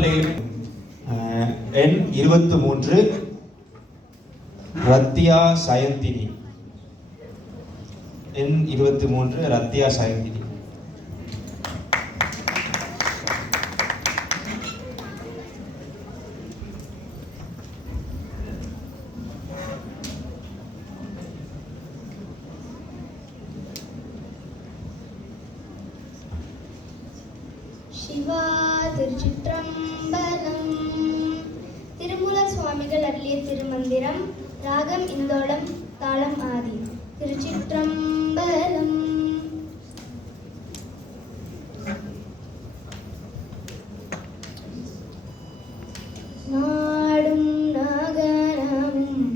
திருவண்ணாமலை எண் 23 ரத்தியா சயந்தினி. எண் 23 ரத்தியா சயந்தினி. சிவா திருச்சிற்றம்பலம். திருமூலர் சுவாமிகள் அருளிய திருமந்திரம். ராகம் இந்தோளம், தாளம் ஆதி. திருச்சிற்றம்பலம். நாடும் நகரமும்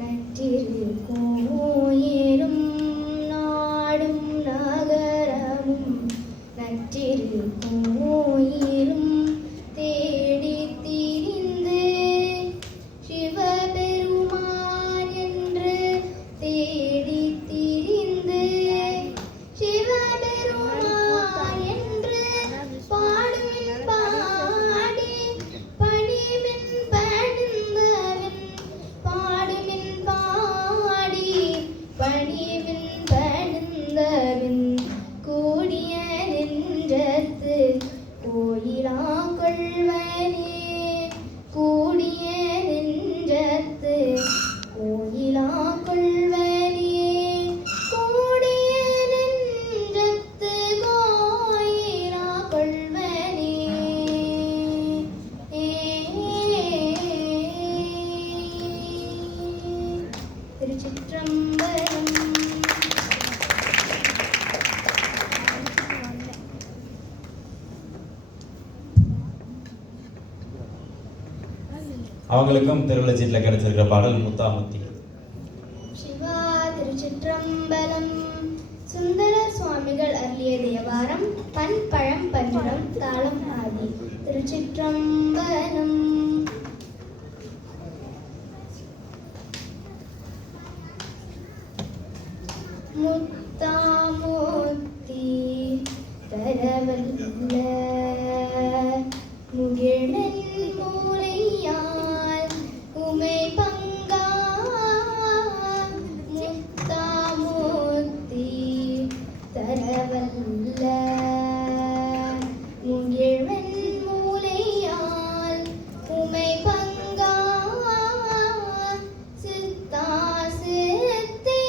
நற்றிரு கோயிலும், நாடும் நகரமும் நற்றிரு கோயிலும் தேடி திரிந்து சிவபெருமான் என்று தேடி திரிந்து சிவபெருமான் என்று பாடுமின் பாடி பணிமின் பணிந்தவன் பாடுமின் பாடி பணிமின் பணிந்தவன் கூடிய நெஞ்சத்து கோயிலா கொள்வனே, கூடிய நெஞ்சத்து கோயிலா கொள்வனே, கூடிய நெஞ்சத்து கோயிலா கொள்வனே. திருச்சிற்றம்பலம். அவங்களுக்கும் திருவிழச்சீட்டில் கிடைச்சிருக்கிற பாடல் முத்தாமுத்தி. சிவா திருச்சிற்றம்பலம். சுந்தர சுவாமிகள் அருளிய தேவாரம். பண் பழம் பஞ்சுரம், தாளம் ஆதி. திருச்சிற்றம்பலம். முத்தாமுத்தி தரவல்ல முகிழன் மூலையால் உமை பங்கா, முத்தாமுத்தி தரவல்ல முகிழன் மூலையால் உமை பங்கா, சித்தா சித்தி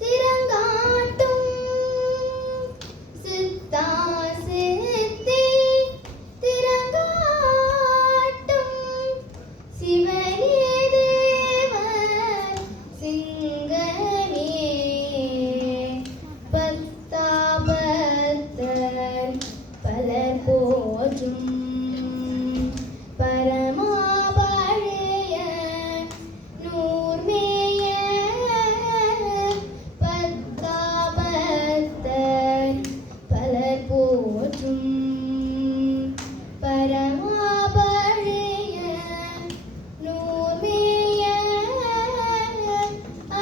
திரங்காட்டும், சித்தா சித்தி திரங்காட்டும், சிவனே தேவர் சிங்கமே பத்தாபத்தர் பலர் போற்றும் பரமா பழைய நூர்மேய பத்தாபத்தர் பலர் போற்றும் பரமா பழைய நூர்மேய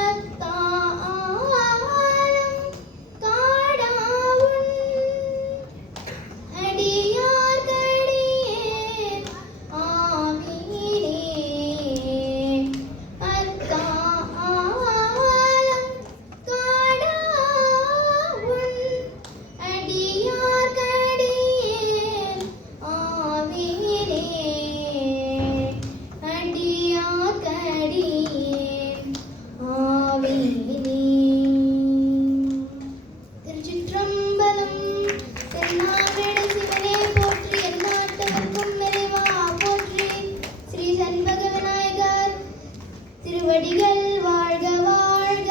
அத்தாரம் காடாவுன் அடியார்கடியேன் ஆமீனே. அத்தாரம் காடாவுன் அடியார்கடியேன் ஆமீனே. அடியார்கடியேன் ஆமீனே. திருச்சிற்றம்பலம். தென்னாடுடைய சிவனே போற்றி, எந்நாட்டவர்க்கும் இறைவா போற்றி. ஸ்ரீ சண்பக விநாயகர் திருவடிகள் வாழ்க வாழ்க.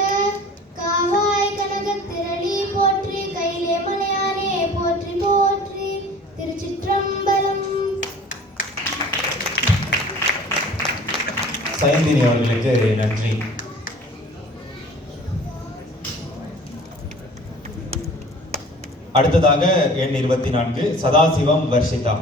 காவாய் கனகத் திரளி போற்றி, கைலே மலையானே போற்றி போற்றி. திருச்சிற்றம்பலம். சயந்தினி அவர்களுக்கு நன்றி. அடுத்ததாக எண் 24 சதாசிவம் வர்ஷிதா.